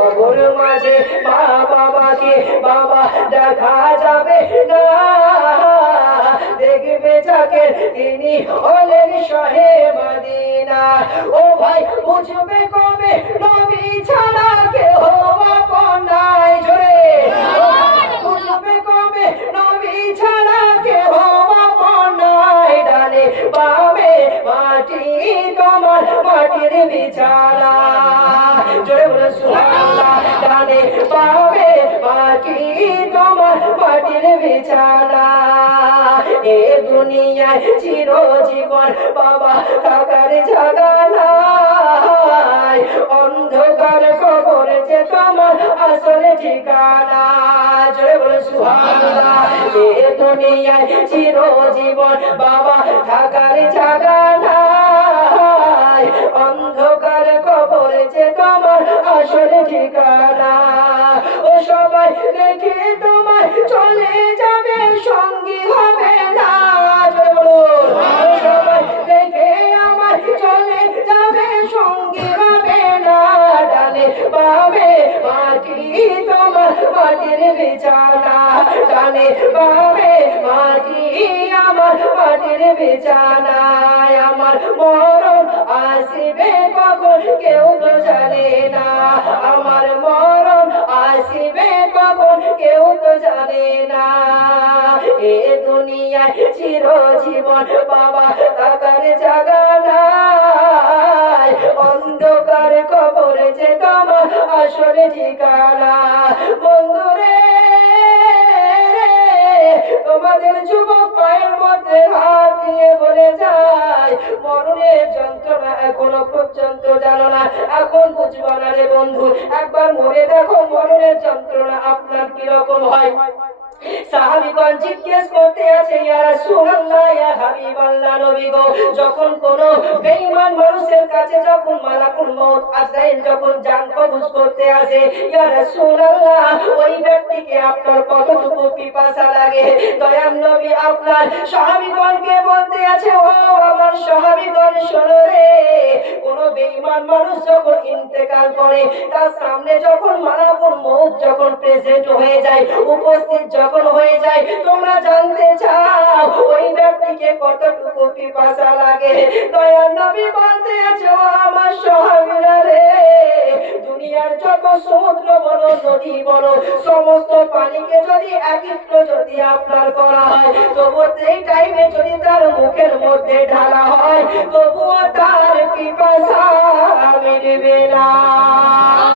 কবর মাঝে মা বাবাকে বাবা দেখা যাবে না, দেখবে যাকে তিনি হলেন শাহে মদিনা। ও ভাই বুঝবে কবে নবী ছাড়া কেউ আপন নাই, জোরে বুঝবে কবে নবী ছাড়া কেউ আপন নাই। ডানে বামে মাটি তোমার মাটির বিছানা, জোরে বলে সুবহানাল্লাহ। ডানে বামে মাটি তোমার মাটির বিছানা। এ দুনিয়ায় চিরজীবন বাবা থাকার জায়গা নাই, অন্ধকার কবর যে তোমার আসল ঠিকানা, জোরে বলে সুবহানাল্লাহ। এ দুনিয়ায় চিরজীবন বাবা থাকার জায়গা নাই, অন্ধকার কবর যে তোমার আসল ঠিকানা। ও সবাই দেখে তোমার চলে যাবে, সঙ্গী হবে না, জোরে বলুন। সবাই দেখে আমার চলে যাবে, সঙ্গী হবে না। ডানে বামে মাটি তোমার মাটির বিছানা, ডানে বামে মাটি আমার মাটির বিছানায়। আমার মরণ আসিবে কখন কেউ তো জানে না, আমার মরণ আসিবে কখন কেউ তো জানে না। এ দুনিয়ায় চিরজীবন বাবা থাকার জায়গা নাই, অন্ধকার কবর যে তোমার আসল ঠিকানা। বন্ধুরে তোমাদের যুবক পায়ের মধ্যে হাত দিয়ে বলে যায়, মরণের যন্ত্রণা এখনো পর্যন্ত জানো না, এখন বুঝবা না রে বন্ধু। একবার মরে দেখো মরণের যন্ত্রণা আপনার কিরকম হয়। সাহাবীগণ জিজ্ঞেস করতে আছে, ইয়া রাসূলুল্লাহ, ইয়া হাবিবাল্লাহ, নবী গো, যখন কোন বেঈমান মানুষের কাছে যখন মালাকুল মউত আজরাইল যখন জান কবজ করতে আসে, ইয়া রাসূলুল্লাহ, ওই ব্যক্তিকে আপনার কতটুকু পিপাসা লাগে? দয়াল নবী আপনার সাহাবীগণকে বলতে আছে, ও আমার সাহাবীগণ শোনো রে, কোন বেঈমান মানুষ যখন ইন্তেকাল করে, তার সামনে যখন মালাকুল মউত যখন প্রেজেন্ট হয়ে যায়, উপস্থিত যখন হয়ে যায়, তোমরা জানতে চাও ওই ব্যক্তিকে কতটুকু পিপাসা লাগে? দয়াল নবী বলতে আছে, ও আমার সাহাবীরা রে, দুনিয়ার যত সমুদ্র বলো নদী বলো সমস্ত পানিকে যদি একত্র যদি আপনার করা হয়, তবু সেই টাইমে যদি তার মুখের মধ্যে ঢালা হয়, তবুও তার পিপাসা মিটবে না।